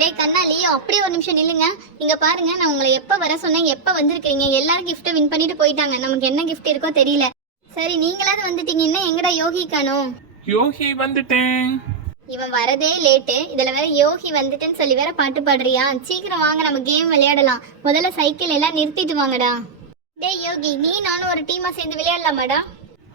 டேய் கண்ணா லியோ அப்படியே ஒரு நிமிஷம் நில்லுங்க. இங்க பாருங்க நான் உங்களை எப்ப வர சொன்னேன் எப்ப வந்திருக்கீங்க எல்லாரும் கிஃப்ட் வின் பண்ணிட்டு போயிட்டாங்க. நமக்கு என்ன கிஃப்ட் இருக்கோ தெரியல. சரி நீங்களாவது வந்துட்டீங்க. இன்னும் எங்கடா யோகி காணோம் யோகி வந்துட்டேன். இவன் வரதே லேட்டு இதுல வேற யோகி வந்துட்டேன்னு சொல்லி வேற பாட்டு பாடுறியா? சீக்கிரம் வாங்க நம்ம கேம் விளையாடலாம். முதல்ல சைக்கிள் எல்லாம் நிறுத்திட்டு வாங்கடா. டேய் யோகி நீ நானும் ஒரு டீமா சேர்ந்து விளையாடலாமாடா?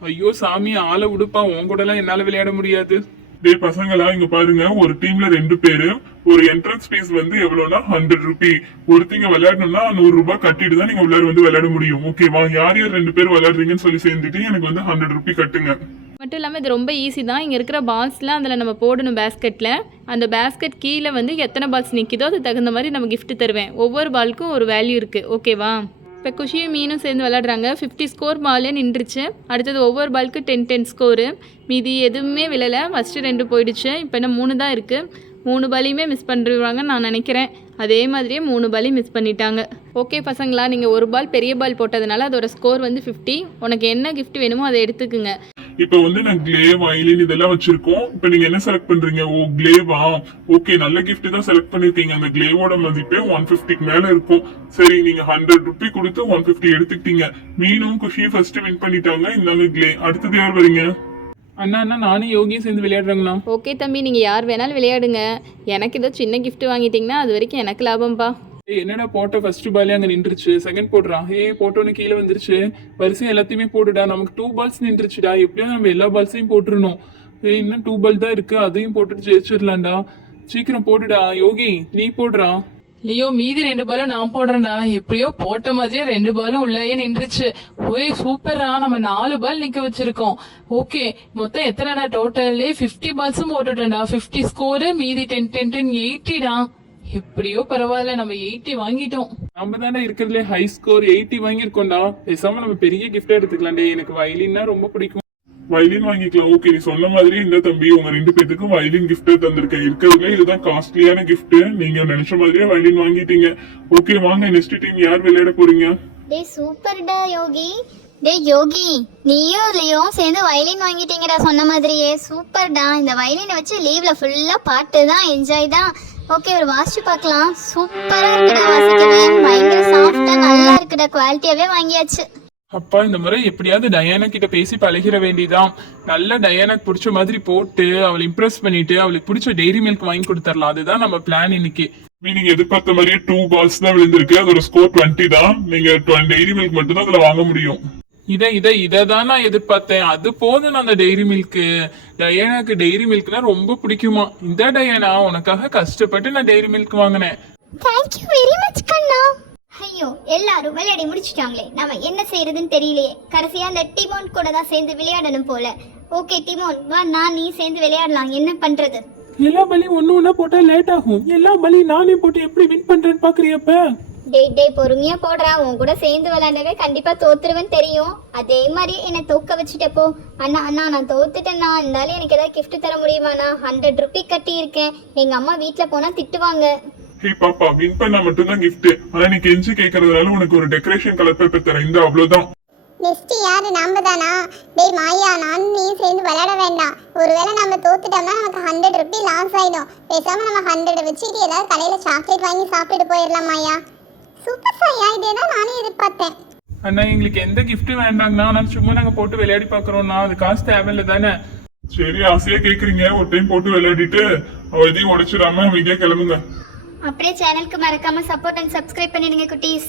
ஐயோ சாமி ஆளை விடுப்பா. உன் கூட எல்லாம் என்னால விளையாட முடியாது. டேய் பசங்களா இங்க பாருங்க. ஒரு டீம்ல ரெண்டு பேரு. ஒரு என்ட்ரன்ஸ் ஃபீஸ் வந்து எவ்வளவுனா ஹண்ட்ரட் ருபி ஒருத்தங்க விளையாடணும்னா நூறு ரூபாய் கட்டிட்டு தான் நீங்க உள்ளார வந்து விளையாட முடியும். ஓகேவா யார் யார் ரெண்டு பேர் விளையாடுறீங்கன்னு சொல்லி சேர்ந்துட்டு எனக்கு வந்து ஹண்ட்ரட் ருபி கட்டுங்க. மட்டும் இல்லாமல் இது ரொம்ப ஈஸி தான். இங்கே இருக்கிற பால்ஸ்லாம் அதில் நம்ம போடணும் பேஸ்கெட்டில் அந்த பேஸ்கெட் கீழே வந்து எத்தனை பால்ஸ் நிற்கிதோ அது தகுந்த மாதிரி நம்ம கிஃப்ட் தருவேன். ஒவ்வொரு பாலுக்கும் ஒரு வேல்யூ இருக்குது ஓகேவா இப்போ குஷியும் மீனும் சேர்ந்து விளாடுறாங்க ஃபிஃப்டி ஸ்கோர் பாலே நின்றுச்சு. அடுத்தது ஒவ்வொரு பாலுக்கு டென் டென் ஸ்கோரு மீதி எதுவுமே விழலை ஃபஸ்ட்டு ரெண்டு போயிடுச்சு. இப்போ என்ன மூணு தான் இருக்குது மூணு பலியுமே மிஸ் பண்ணிடுவாங்கன்னு நான் நினைக்கிறேன். அதே மாதிரியே மூணு பாலையும் மிஸ் பண்ணிட்டாங்க. ஓகே பசங்களா நீங்கள் ஒரு பால் பெரிய பால் போட்டதுனால அதோட ஸ்கோர் வந்து ஃபிஃப்டி உனக்கு என்ன கிஃப்ட் வேணுமோ அதை எடுத்துக்குங்க. இப்ப வந்து நான் கிளே வயலின் இதெல்லாம் வச்சிருக்கோம். இப்ப நீங்க என்ன செலக்ட் பண்றீங்க? ஓ கிளேவா ஓகே நல்ல கிஃப்ட் தான் செலக்ட் பண்ணிருக்கீங்க. அந்த கிளேவோட மதிப்பே ஒன் பிப்டிக்கு மேல இருக்கும். சரி நீங்க ஹண்ட்ரட் ருபி கொடுத்து ஒன் பிப்டி எடுத்துக்கிட்டீங்க. மீனும் குஷியும் ஃபர்ஸ்ட் வின் பண்ணிட்டாங்க. இருந்தாலும் கிளே அடுத்தது யார் வரீங்க? அண்ணா அண்ணா நானும் யோகியும் சேர்ந்து விளையாடுறேங்கண்ணா. ஓகே தம்பி நீங்கள் யார் வேணாலும் விளையாடுங்க. எனக்கு ஏதோ சின்ன gift வாங்கிட்டீங்கன்னா அது வரைக்கும் எனக்கு லாபம்ப்பா ஏய் என்னடா போட்ட ஃபர்ஸ்ட் பாலே அங்க நின்றுச்சு? செகண்ட் போடுறான் ஏய் போட்டோன்னு கீழே வந்துருச்சு. வரிசை எல்லாத்தையுமே போடுடா. நமக்கு டூ பால்ஸ் நின்றுச்சுடா. எப்படியும் நம்ம எல்லா பால்ஸையும் போட்டுருணும் ஏய் இன்னும் டூ பால் தான் இருக்கு. அதையும் போட்டுட்டு ஜெயிச்சிடலாம்டா. சீக்கிரம் போடுடா. யோகி நீ போடுறா. லியோ மீதி ரெண்டு பாலும் நான் போடுறேன்டா. எப்படியோ போட்ட மாதிரியே ரெண்டு பாலும் உள்ளேயே நின்றுச்சு. ஓய் சூப்பரா நம்ம நாலு பால் நிக்க வச்சிருக்கோம். ஓகே மொத்தம் எத்தனைடா டோட்டல்லே 50 பால்ஸும் போட்டுட்டேன்டா. 50 ஸ்கோரு மீதி டென் டென் டென் எயிட்டிடா எப்படியோ பரவாயில்ல நம்ம எயிட்டி வாங்கிட்டோம். நம்ம தானே இருக்கிறதுலே ஹை ஸ்கோர் எயிட்டி வாங்கியிருக்கோம்டா. பேசாம நம்ம பெரிய கிஃப்டா எடுத்துக்கலாம்டே. எனக்கு வயலின்னா ரொம்ப பிடிக்கும். வயலின் வாங்கிக்கலாம். ஓகே நீ சொன்ன மாதிரி இந்த தம்பி உங்க ரெண்டு பேத்துக்கும் வயலின் கிஃப்ட் தந்திருக்கேன் இருக்கிறதுல இதுதான் காஸ்ட்லியான கிஃப்ட் நீங்க நினைச்ச மாதிரியே வயலின் வாங்கிட்டீங்க. ஓகே வாங்க நெக்ஸ்ட் டீம் யார் விளையாட போறீங்க? டேய் சூப்பர்டா யோகி. டேய் யோகி நீயும் லியோவும் சேர்ந்து வயலின் வாங்கிட்டீங்கடா சொன்ன மாதிரியே. சூப்பர்டா இந்த வயலினை வச்சு லீவ்ல ஃபுல்லா பாட்டு தான் என்ஜாய் தான். ஓகே ஒரு வாசிச்சு பார்க்கலாம். சூப்பரா இருக்குடா வாசிக்கவே பயங்கர சாஃப்டா நல்லா இருக்குடா. குவாலிட்டியாவே வாங்கியாச்சு. அப்பா இந்த முறை எப்படியாவது டயானா கிட்ட பேசி பழகிற வேண்டியதான் நல்ல டயானாக்கு பிடிச்ச மாதிரி போட்டு அவளை இம்ப்ரெஸ் பண்ணிட்டு அவளுக்கு பிடிச்ச டெய்ரி மில்க் வாங்கி கொடுத்துடலாம். அதுதான் நம்ம பிளான் இன்னைக்கு. நீங்க எதிர்பார்த்த மாதிரியே டூ பால்ஸ் தான் விழுந்திருக்கு. அதோட ஸ்கோர் டுவெண்ட்டி தான். நீங்க டெய்ரி மில்க் மட்டும் தான் அதுல வாங்க முடியும். இதை இதை இதை தான் நான் எதிர்பார்த்தேன். அது போதும் அந்த டெய்ரி மில்க்கு டயானாக்கு டெய்ரி மில்க்னா ரொம்ப பிடிக்குமா? இந்த டயானா உனக்காக கஷ்டப்பட்டு நான் டெய்ரி மில்க் வாங்கினேன். தேங்க்யூ வெரி மச் கண்ணா. எல்லாரும் விளையாடி முடிச்சிட்டாங்களே. நாம என்ன செய்யறதுன்னு தெரியலையே. கடைசியா அந்த டிமோன் கூட தான் சேர்ந்து விளையாடணும் போல. ஓகே டிமோன் வா நான் நீ சேர்ந்து விளையாடலாம். என்ன பண்றது? எல்லா பலியும் ஒண்ணு ஒண்ணா போட்டா லேட் ஆகும். எல்லா பலியும் நானே போட்டு எப்படி வின் பண்றேன்னு பாக்குறியப்ப டேய் டேய் பொறுமையா போடுறா. உன் கூட சேர்ந்து விளையாண்டவே கண்டிப்பா தோத்துருவேன்னு தெரியும். அதே மாதிரி என்னை தோக்க வச்சுட்ட போ. அண்ணா அண்ணா நான் தோத்துட்டேண்ணா இருந்தாலும் எனக்கு ஏதாவது gift தர முடியுமாண்ணா? ஹண்ட்ரட் ருபி கட்டி இருக்கேன் எங்க அம்மா வீட்ல போனா திட்டுவாங்க. ஹே பாப்பா வின் பண்ணா மட்டும்தான் gift. ஆனா நீ கெஞ்சி கேக்குறதுனால உனக்கு ஒரு டெக்கரேஷன் கலர் பேப்பர் தரேன். இந்த அவ்வளவுதான். நெக்ஸ்ட் யாரு நாம தானா டேய் மாயா நானும் நீ சேர்ந்து விளையாட வேண்டாம். ஒருவேளை நம்ம தோத்துட்டோம்னா நமக்கு ஹண்ட்ரட் ருபி லாஸ் ஆயிடும். பேசாம நம்ம ஹண்ட்ரட் வச்சுட்டு ஏதாவது கடையில சாக்லேட் வாங்கி சாப்பிட்டுட்டு போயிடலாம் மாயா. சூப்பர் சாயா இதே தான் நானே எதிர்பார்த்தேன். அண்ணா எங்களுக்கு எந்த கிஃப்ட்டும் வேண்டாங்கண்ணா? ஆனால் சும்மா நாங்க போட்டு விளையாடி பாக்குறோம்னா அது காசு தேவையில்லை தானே? சரி ஆசையா கேக்குறீங்க. ஒரு டைம் போட்டு விளையாடிட்டு அவ எதையும் உடைச்சிடாம அமைதியா கிளம்புங்க. அப்படியே சேனலுக்கு மறக்காம சப்போர்ட் அண்ட் சப்ஸ்கிரைப் பண்ணிடுங்க குட்டீஸ்.